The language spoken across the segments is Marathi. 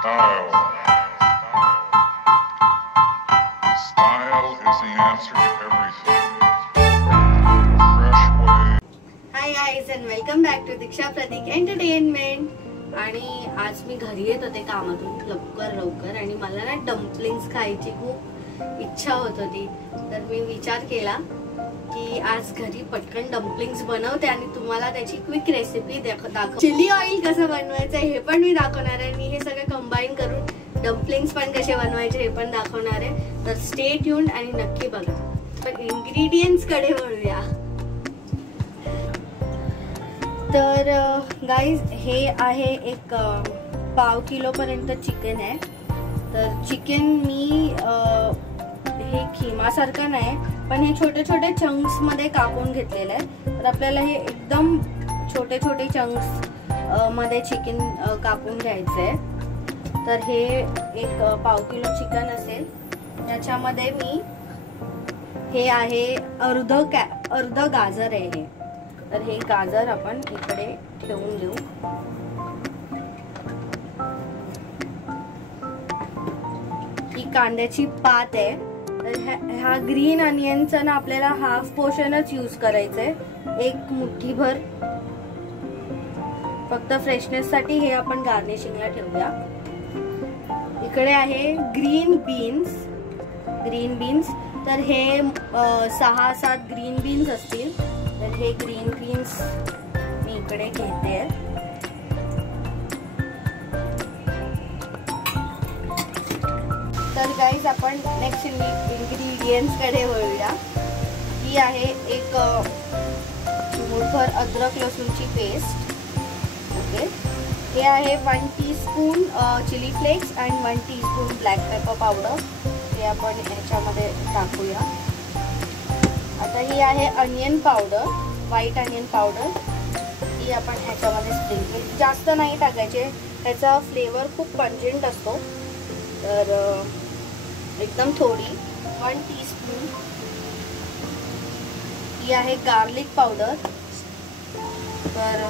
Style. Style is the answer to everything. A fresh way. Hi guys and welcome back to Diksha Pratik entertainment. आणि आज मी घरी येत होते कामातून लवकर आणि मला ना डम्पलिंग्स खायची खूप इच्छा होत होती. तर मी विचार केला की आज घरी पटकन डम्पलिंग्स बनवते आणि तुम्हाला त्याची क्विक रेसिपी दाखव. चिली ऑइल कसं बनवायचं हे पण मी दाखवणार आहे आणि हे सगळं कंबाईन करून डम्पलिंग्स पण कसे बनवायचे हे पण दाखवणार आहे. तर स्टे ट्यून्ड आणि नक्की बघा. पण इंग्रेडिएंट्स कडे वळूया. तर गाईज हे आहे एक पाव किलो पर्यंत चिकन आहे. तर चिकन मी हे खिमासारखं नाही पण हे छोटे छोटे चंक्स मध्ये कापून घेतलेलं आहे. तर आपल्याला हे एकदम छोटे छोटे चंक्स मध्ये चिकन कापून घ्यायचं आहे. तर हे एक पाव किलो चिकन असेल. त्याच्यामध्ये मी हे आहे अर्ध गाजर आहे हे. तर हे गाजर आपण इकडे ठेवून देऊ. ही कांद्याची पात आहे. तर हा ग्रीन अनियनचा ना आपल्याला हाफ पोर्शनच यूज करायचंय. एक मुठ्ठीभर फक्त फ्रेशनेस साठी हे आपण गार्निशिंगला ठेवूया. इकडे आहे ग्रीन बीन्स. तर हे 6-7 ग्रीन बीन्स असतील. तर हे ग्रीन बीन्स मी इकडे घेते. तर गाईज आपण नेक्स्ट इंग्रेडिएंट्स कडे वळूया. ही आहे एक चिमूटभर अद्रक लसूणची पेस्ट. ओके. हे आहे 1 teaspoon chilli flakes and 1 teaspoon black pepper powder. हे आपण ह्याच्यामध्ये टाकूया. आता ही आहे onion powder, white onion powder. ही आपण ह्याच्यामध्ये स्प्रिंकल, जास्त नाही टाकायचे, त्याचा फ्लेवर खूप पंजेंट असतो. तर एकदम थोडी 1 टीस्पून. ही आहे गार्लिक पावडर. तर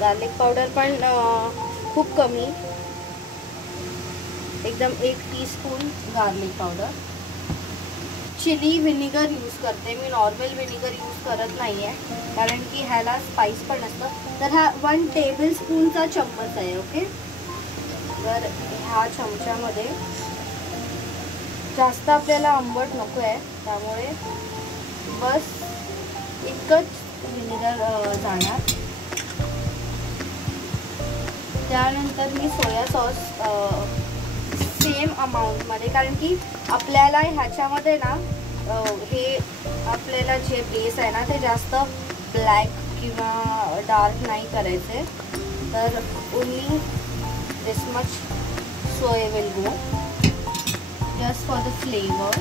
गार्लिक पावडर पण खूप कमी, एकदम 1 teaspoon garlic powder. Chilli vinegar use करते मी, नॉर्मल व्हिनेगर यूज करत नाही आहे कारण की ह्याला स्पाइस पण असतं. तर हा 1 टेबलस्पूनचा चम्मच आहे. ओके. तर ह्या चमच्यामध्ये जास्त आपल्याला आंबट नको आहे त्यामुळे बस इतकंच व्हिनेगर जाणार. त्यानंतर मी सोया सॉस सेम अमाऊंटमध्ये, कारण की आपल्याला ह्याच्यामध्ये ना हे आपल्याला जे बेस आहे ना ते जास्त ब्लॅक किंवा डार्क नाही करायचे. तर only this much soya will go just for the flavor.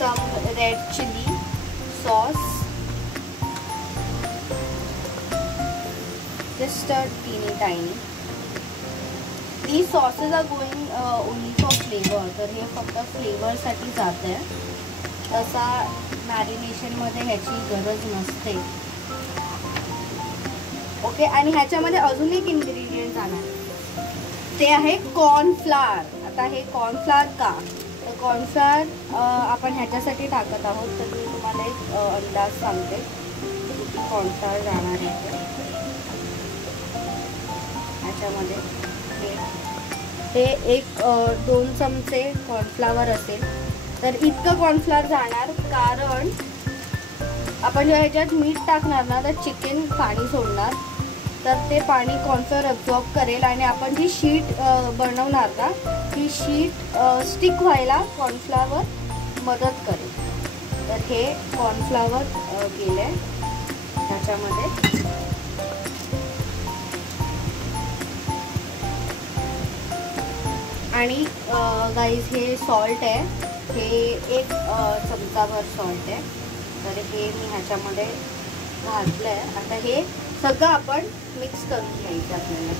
Some red chili sauce, just a teeny tiny. These sauces are going only for flavor. तर हे फक्त फ्लेवर साठी जात आहे. तसा मॅरिनेशन मध्ये ह्याची गरज नसते. ओके. आणि ह्याच्यामध्ये अजून एक इन्ग्रेडियंट जाणार ते आहे कॉर्नफ्लावर. आता हे कॉर्नफ्लावर का, तर कॉर्नफ्लावर आपण ह्याच्यासाठी टाकत आहोत. तर मी तुम्हाला एक अंदाज सांगते किती कॉर्नफ्लावर जाणार आहे ह्याच्यामध्ये. हे 1-2 चमचे कॉर्नफ्लावर असेल. तर इतकं कॉर्नफ्लावर जाणार कारण आपण जेव्हा ह्याच्यात मीठ टाकणार ना तर चिकन पाणी सोडणार. तर ते पाणी कॉर्नफ्लोअर अब्झॉर्ब करेल आणि आपण जी शीट बनवणार ना ती शीट स्टिक व्हायला कॉर्नफ्लॉवर मदत करेल. तर हे कॉर्नफ्लॉवर केले त्याच्यामध्ये. आणि गाईज हे सॉल्ट आहे. हे 1 चमचाभर सॉल्ट आहे. तर हे मी ह्याच्यामध्ये घातलं आहे. आता हे सगळं आपण मिक्स करून घ्यायचं आपल्याला.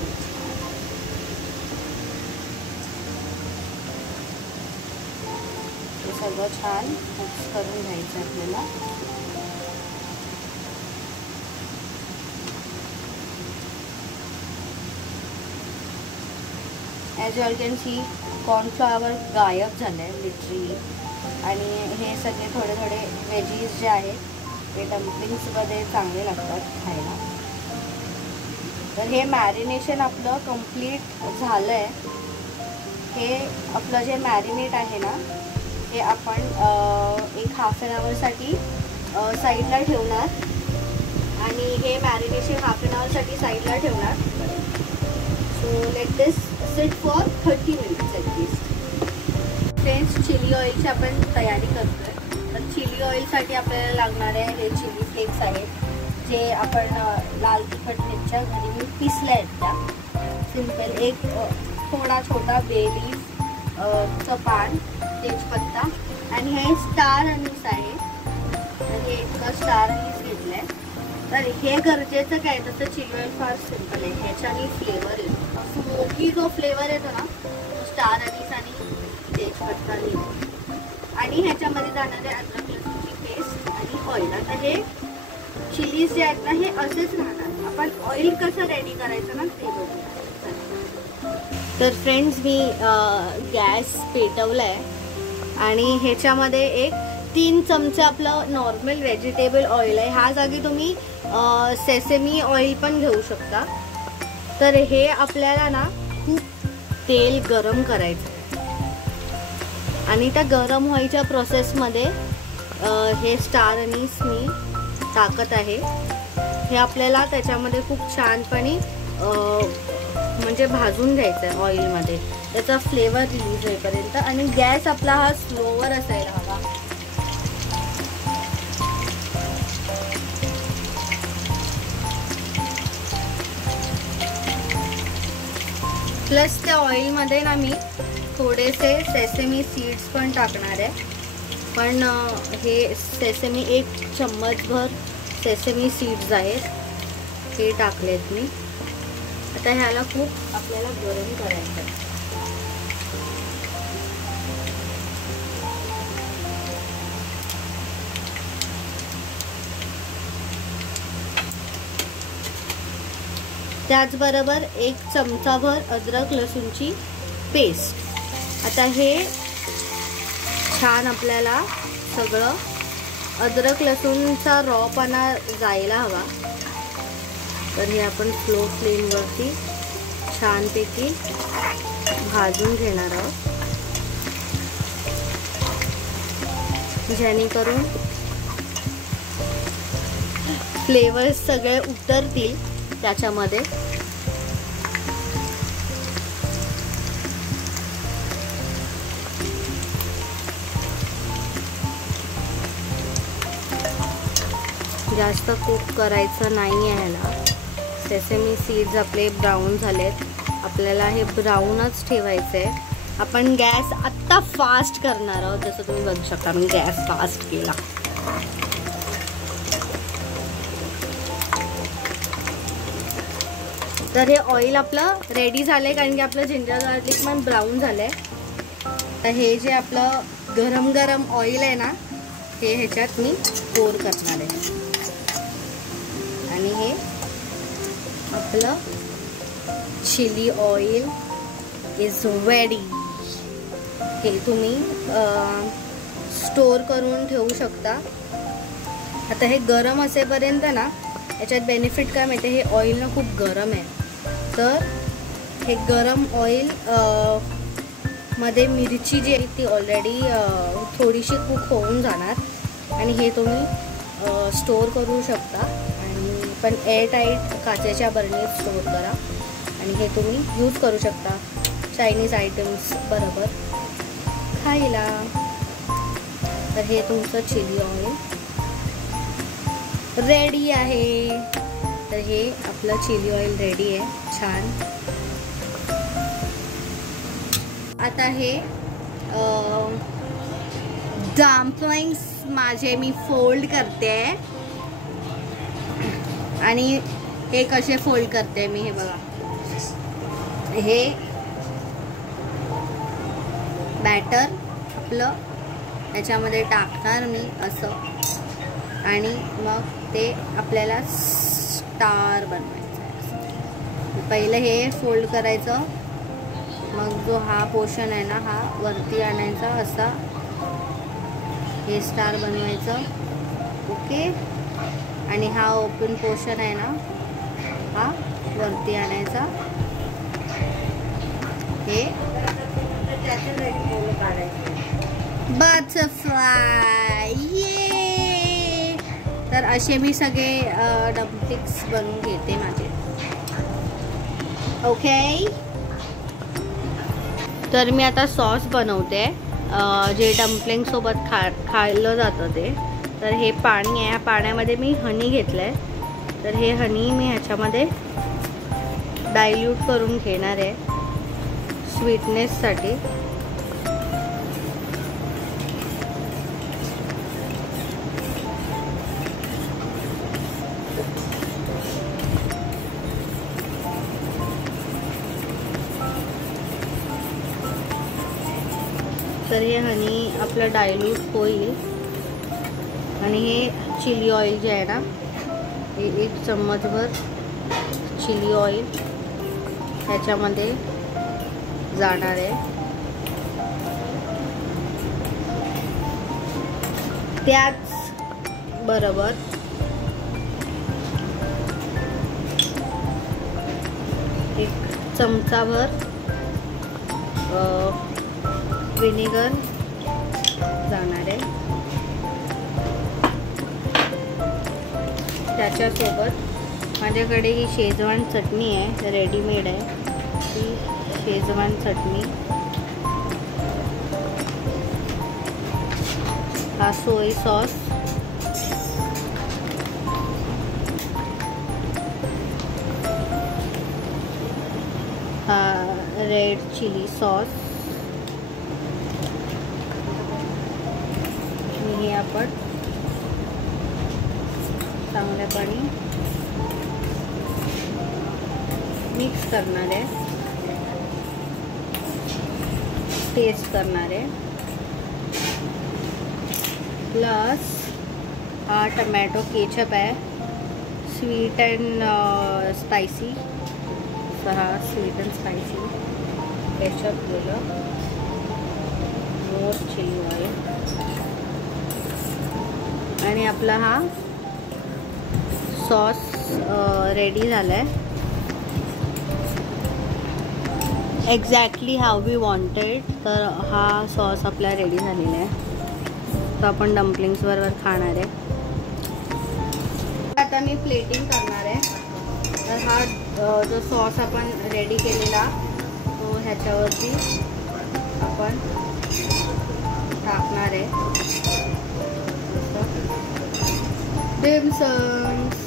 हे सगळं छान मिक्स करून घ्यायचं आपल्याला. As you all can see cornflour गायब झालं आहे लिटरली. आणि हे सगळे थोडे थोडे व्हेजीज जे आहेत ते डम्पलिंग्समध्ये चांगले लागतात खायला. तर हे मॅरिनेशन आपलं कंप्लीट झालं आहे. हे आपलं जे मॅरिनेट आहे ना हे आपण एक हाफ ॲन आवरसाठी साईडला ठेवणार. आणि हे मॅरिनेशन हाफ ॲन आवरसाठी साईडला ठेवणार. So let this sit for 30 minutes at least. Friends, chilli ऑइलची आपण तयारी करतो आहे. तर चिली ऑइलसाठी आपल्याला लागणारे हे चिली फ्लेक्स आहेत जे आपण लाल तिखट मिरच्या घरी मी पिसल्या आहेत त्या. सिंपल एक थोडा छोटा बे लीफ चं पान, तेजपत्ता आणि हे स्टार अनीस आहे. तर हे इतकं स्टार अनीस घेतलं आहे. तर हे गरजेचं काय, तसं चिली ऑइल फार सिंपल आहे. ह्याच्याने फ्लेवर येतो, स्मोकी जो फ्लेवर येतो ना तो स्टार अनीस आणि तेजपत्ता येतो. आणि ह्याच्यामध्ये जाणारे अद्रक लसूणची पेस्ट आणि ऑइल. आता हे चिलीज जे आहेत ना हे असेच राहणार. आपण ऑइल कसं रेडी करायचं ना ते बघूया. तर फ्रेंड्स, मी गॅस पेटवला आहे आणि ह्याच्यामध्ये एक 3 चमचे आपलं नॉर्मल व्हेजिटेबल ऑइल आहे. ह्या जागी तुम्ही सेसेमी ऑइल पण घेऊ शकता. तर हे आपल्याला ना खूप तेल गरम करायचं आहे आणि त्या गरम व्हायच्या प्रोसेसमध्ये हे स्टार अनीस मी टाकत आहे. हे आपल्याला त्याच्यामध्ये खूप छानपणे म्हणजे भाजून घ्यायचं आहे ऑइलमध्ये, त्याचा फ्लेवर रिलीज होईपर्यंत. आणि गॅस आपला हा स्लोवर असायला हवा. प्लस त्या ऑइलमध्ये ना मी थोडेसे सेसेमी सीड्स पण टाकणार आहे. पण हे सेसेमी 1 चम्मचभर सेसेमी सीड्स आहेत, हे टाकलेत मी. आता ह्याला खूप आपल्याला गरम करायचं आहे. त्याचबरोबर 1 चमचाभर अद्रक लसूणची पेस्ट. आता हे छान आपल्याला सगळं अद्रक लसूणचा रॉपणा जायला हवा. तर हे आपण स्लो फ्लेमवरती छानपैकी भाजून घेणार आहोत, जेणेकरून फ्लेवर्स सगळे उतरतील त्याच्यामध्ये. जास्त कुक करायचं नाही आहे ह्याला. सेसेमी सीड्स आपले ब्राऊन झालेत, आपल्याला हे ब्राऊनच ठेवायचं आहे. आपण गॅस आत्ता फास्ट करणार आहोत, जसं तुम्ही बघू शकता मी गॅस फास्ट केला. तर हे ऑइल आपलं रेडी झालंय, कारण की आपलं जिंजर गार्लिक पण ब्राऊन झालंय. तर हे जे आपलं गरम गरम ऑइल आहे ना हे ह्याच्यात मी पोर करणार आहे. आणि हे आपलं चिली ऑइल इज रेडी. हे तुम्ही स्टोर करून ठेवू शकता. आता हे गरम असेपर्यंत ना याच्यात बेनिफिट काय माहिती, हे ऑइल ना खूप गरम आहे. तर हे गरम ऑइल मध्ये मिरची जी आहे ती ऑलरेडी थोडीशी कुक होऊन जाणार आणि हे तुम्ही स्टोर करू शकता. आणि पण एअरटाईट काचेच्या बरणीत स्टोर करा आणि हे तुम्ही यूज करू शकता चायनीज आयटम्स बरोबर खायला. तर हे तुमचं चिली ऑइल रेडी आहे. तर हे आपलं चिली ऑइल रेडी आहे छान. आता हे डम्पलिंग्स माझे मी फोल्ड करते आणि हे कसे फोल्ड करते मी हे बघा. हे बॅटर आपलं याच्यामध्ये टाकणार मी असं आणि मग ते आपल्याला स्टार बनवायचं आहे. पहिलं हे फोल्ड करायचं मग जो हा पोर्शन आहे ना हा वरती आणायचा, असा हे स्टार बनवायचं. ओके. आणि हा ओपन पोर्शन आहे ना हा वरती आणायचा. हे बटरफ्लाय. ये. तर असे मी सगळे डम्पलिंग्स बनवून घेते माझे. ओके. तर मी आता सॉस बनवते जे डम्पलिंग सोबत खाल्लं जातं ते. तर हे पाणी आहे, ह्या पाण्यामध्ये मी हनी घेतलं आहे. तर हे हनी मी ह्याच्यामध्ये डायल्यूट करून घेणार आहे स्वीटनेससाठी. तर हे हनी आपलं डायल्यूट होईल. आणि हे चिली ऑइल जे आहे ना हे 1 चम्मचभर चिली ऑइल ह्याच्यामध्ये जाणार आहे. त्याच बरोबर एक चमचाभर विनेगर जाणार आहे. त्याच्यासोबत माझ्याकडे ही शेजवान चटणी आहे, रेडीमेड आहे. ही शेजवान चटणी, हा सोय सॉस, हा रेड चिली सॉस. हे आपण चांगल्यापणे मिक्स करणार आहे, टेस्ट करणार आहे. प्लस हा टमॅटो केचप आहे, स्वीट अँड स्पायसी. हा स्वीट अँड स्पायसी केचप दिलं. मोर चिली ऑइल. आणि आपला हा सॉस रेडी झाला आहे एक्झॅक्टली हाव वी वॉन्टेड. तर हा सॉस आपला रेडी झालेला आहे. तो आपण डम्पलिंग्स बरोबर खाणार आहे. आता मी प्लेटिंग करणार आहे. तर हा जो सॉस आपण रेडी केलेला तो ह्याच्यावरती आपण टाकणार आहे. डिमसम्स.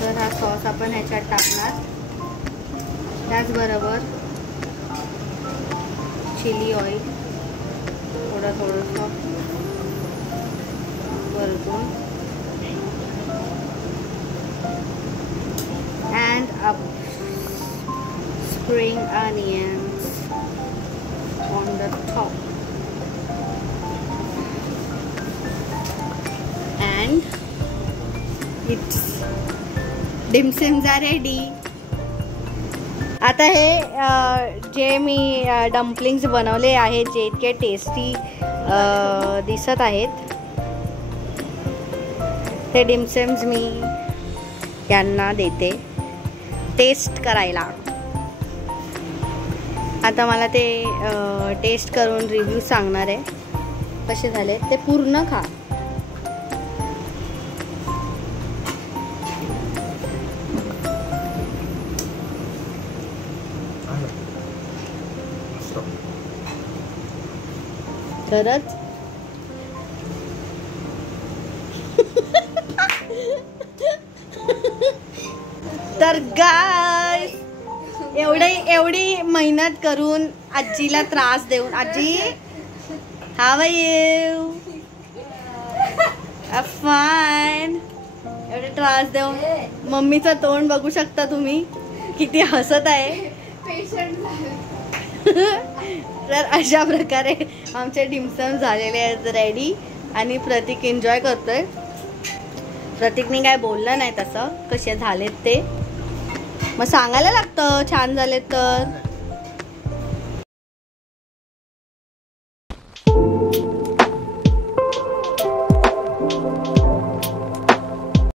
तर हा सॉस आपण ह्याच्यात टाकणार. त्याचबरोबर चिली ऑइल थोडंसं वरतून. And up spring onions on the top, and it's dim sums are ready. आता हे जे मी डम्पलिंग्स बनवले आहेत जे इतके टेस्टी दिसत आहेत ते dim sums मी यांना देते टेस्ट करायला. आता मला ते टेस्ट करून रिव्ह्यू सांगणार आहे कसे झाले ते. पूर्ण खा. खरंच तर गाइस एवढी मेहनत करून आजीला त्रास देऊन, आजी हाव आर यू फाइन, एवढे त्रास देऊन मम्मीचं तोंड बघू शकता तुम्ही किती हसत आहे. तर अशा प्रकारे आमचे डिमसम झालेले आहेत रेडी आणि प्रतीक एन्जॉय करतोय. प्रतीकने काय बोललं नाही तसं कसे झालेत ते, मग सांगायला लागतं छान झालेत तर.